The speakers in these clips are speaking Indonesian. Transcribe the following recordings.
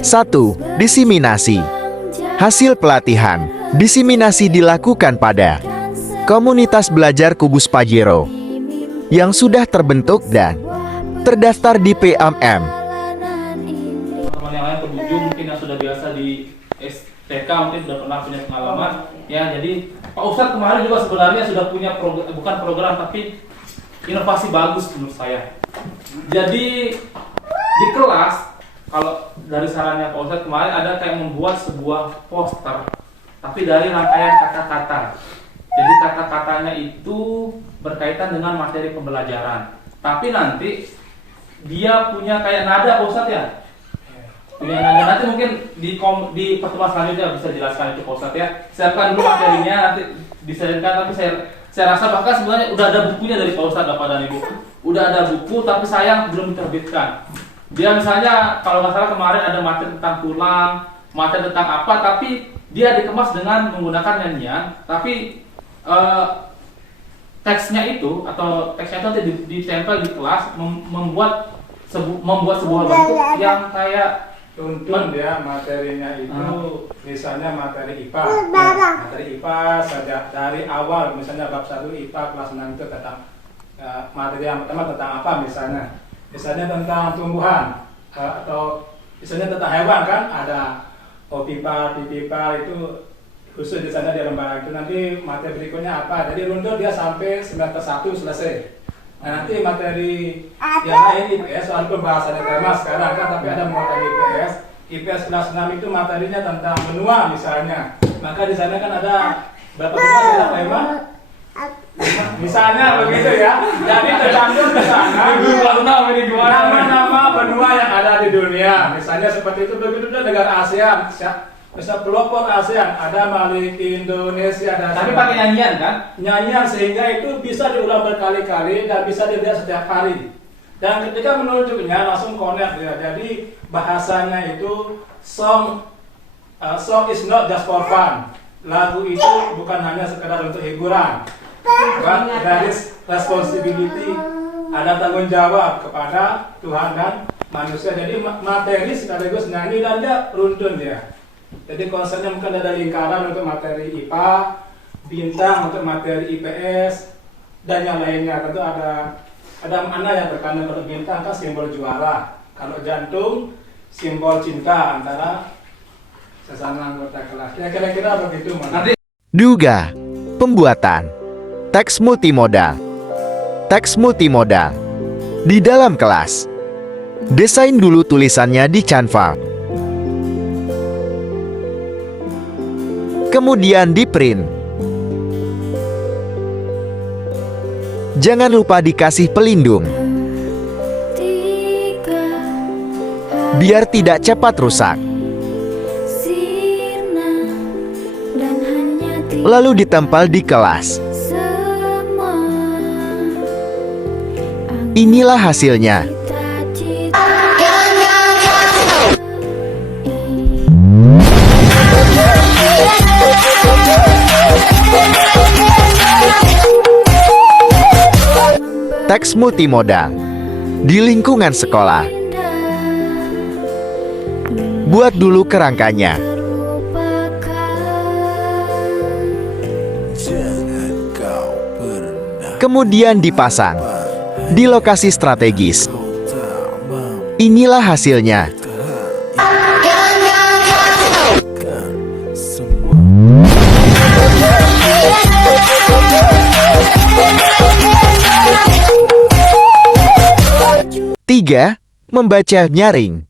1. Diseminasi. Hasil pelatihan. Diseminasi dilakukan pada komunitas belajar Kubus Pajero yang sudah terbentuk dan terdaftar di PMM. Teman yang lain pengunjung mungkin yang sudah biasa di STK mungkin sudah pernah punya pengalaman ya. Jadi Pak Ustadz kemarin juga sebenarnya sudah punya bukan program tapi inovasi bagus menurut saya. Jadi di kelas, kalau dari sarannya Pak Ustadz kemarin ada kayak membuat sebuah poster tapi dari rangkaian kata-kata. Jadi kata-katanya itu berkaitan dengan materi pembelajaran. Tapi nanti dia punya kayak nada Pak Ustadz ya. Punya nada, nanti mungkin di pertemuan selanjutnya bisa jelaskan itu Pak Ustadz ya. Siapkan dulu materinya, nanti disajikan. Tapi saya rasa bahkan sebenarnya udah ada bukunya dari Pak Ustadz Bapak dan Ibu. Udah ada buku tapi sayang belum diterbitkan. Dia misalnya kalau nggak salah kemarin ada materi tentang tulang, materi tentang apa, tapi dia dikemas dengan menggunakan nyanyian, tapi teksnya itu nanti ditempel di kelas, membuat sebuah bentuk yang kayak tuntun ya materinya itu. Misalnya materi IPA ya, materi IPA saja dari awal, misalnya bab 1 IPA kelas 6 itu tentang materi yang pertama tentang apa misalnya tentang tumbuhan atau misalnya tentang hewan kan ada ovipa, vivipa itu khusus di sana di lembaga itu. Nanti materi berikutnya apa, jadi runtuh dia sampai semester 1 selesai. Nah nanti materi yang lain IPS soal pembahasannya tema sekarang kan, tapi ada materi IPS kelas 6 itu materinya tentang benua misalnya. Maka di sana kan ada berapa benua tema? Misalnya begitu ya. Jadi tercantum di sana nama-nama benua yang ada di dunia. Misalnya seperti itu. Begitu juga negara ASEAN. Misal pelopor ASEAN ada Maliki, Indonesia, dan tapi pakai nyanyian kan? Nyanyian sehingga itu bisa diulang berkali-kali dan bisa dilihat setiap hari. Dan ketika menunjuknya langsung connect ya. Jadi bahasanya itu song is not just for fun. Lagu itu bukan hanya sekedar untuk hiburan. But there is responsibility, ada tanggung jawab kepada Tuhan dan manusia. Jadi materi sekaligus nyanyi dan dia runtun ya. Jadi konsepnya mungkin ada lingkaran untuk materi IPA, bintang untuk materi IPS, dan yang lainnya. Tentu ada makna yang berkaitan dengan bintang kan simbol juara. Kalau jantung simbol cinta antara sesama anggota kelas. Ya kira-kira begitu. Duga. Pembuatan teks multimodal. Teks multimodal. Di dalam kelas. Desain dulu tulisannya di Canva. Kemudian di print. Jangan lupa dikasih pelindung. Biar tidak cepat rusak. Lalu ditempel di kelas. Inilah hasilnya. Teks multimodal di lingkungan sekolah. Buat dulu kerangkanya. Kemudian dipasang di lokasi strategis. Inilah hasilnya. Tiga, membaca nyaring.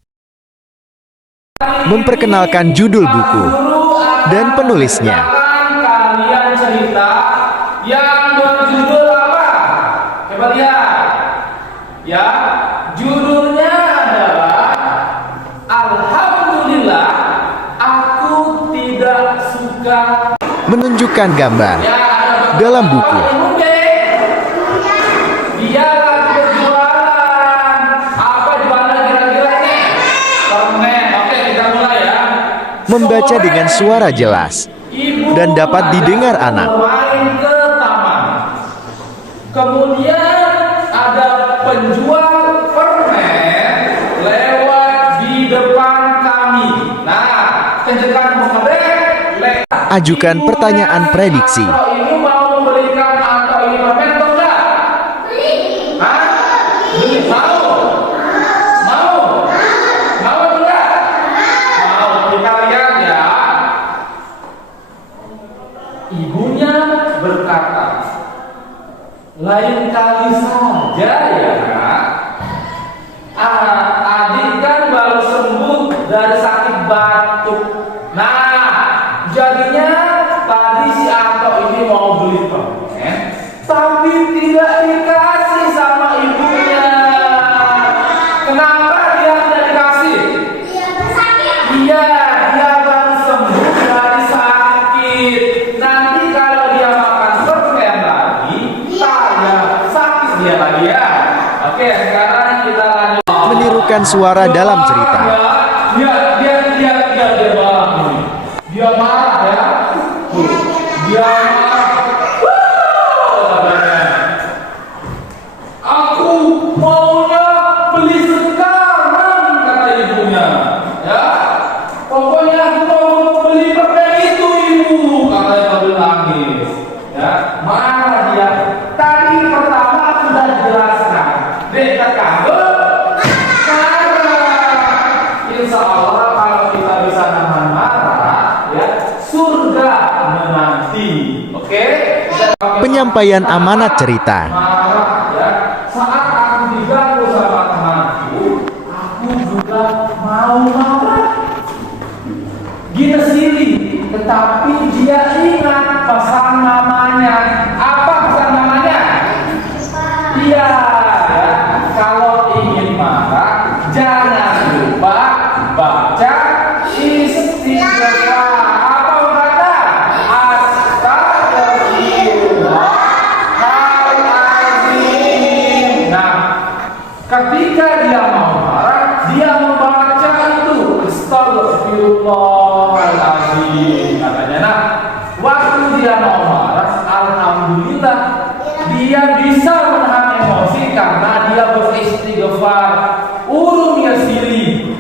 Memperkenalkan judul buku dan penulisnya. Kalian cerita yang berjudul apa? Coba lihat. Ya, judulnya adalah Alhamdulillah aku tidak suka. Menunjukkan gambar dalam buku. Dia lagi berjualan. Apa jualan kira-kira ini? Permen. Oke, kita mulai ya. Membaca dengan suara jelas dan dapat didengar anak. Bermain ke taman. Kemudian ada penjual permen lewat di depan kami. mengajukan pertanyaan prediksi. Kalau ibu mau membelikan atau ini permen atau enggak? Hah? Beli? Mau? Mau? Mau atau enggak? Mau. Kita lihat ya. Ibunya berkata, lain kali saja ya. Adik kan baru sembuh dari sakit batuk. Nah, jadinya tadi si Anto ini mau beli permen, tapi tidak dikasih sama ibunya. Kenapa dia tidak dikasih? Iya, dia baru sembuh dari sakit. Nanti kalau dia makan permen lagi, sakit dia lagi ya. Oke, sekarang kita lanjut. Menirukan suara dalam cerita. Dia marah nih. Dia marah ya. Tuh, dia marah. Katanya, aku maunya beli sekarang, kata ibunya. Ya, pokoknya aku mau beli permen itu ibu, katanya sambil nangis. Ya, marah dia. Tadi pertama aku sudah jelaskan. Dek kamu. Insya Allah kalau kita bisa nahan marah, ya surga menanti. Oke? Penyampaian amanat cerita. Marah ya. Saat aku diganggu sama temanku, aku juga mau marah. Gina silih, tetapi dia ingat pesan namanya. Apa pesan namanya? Iya, ya. Kalau ingin marah, jangan lupa baca istighfar. Apa kata? Astagfirullahaladzim. Nah, ketika dia mau marah, dia membaca itu Astagfirullahaladzim. Katanya, nah, waktu dia mau marah, alhamdulillah dia bisa menahan emosi karena dia beristighfar. Urungnya silih.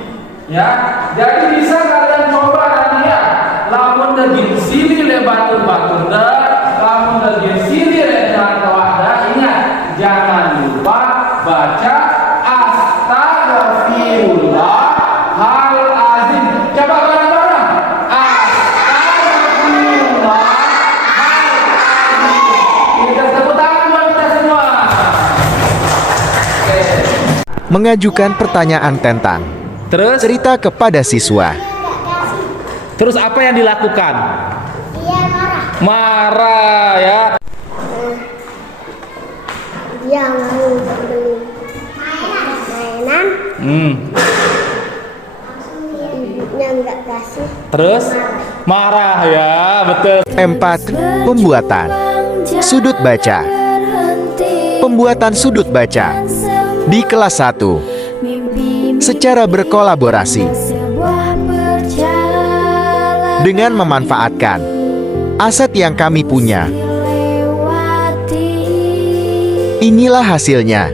Ya, jadi bisa kalian coba nanti ya. Lamun daging silih le batur-batur dah, lamun daging silih le tawada. Ingat, jangan lupa baca Astagfirullahaladzim. Coba bareng-bareng. Astagfirullahaladzim. Kita tepuk tangan buat kita semua. Oke. Mengajukan pertanyaan tentang Terus? cerita kepada siswa. Terus apa yang dilakukan? Dia marah. Marah ya. Dia mau beli mainan. Ibunya nggak kasih. Terus? Marah ya, betul. 4. Pembuatan sudut baca. Pembuatan sudut baca di kelas 1 secara berkolaborasi dengan memanfaatkan aset yang kami punya. Inilah hasilnya.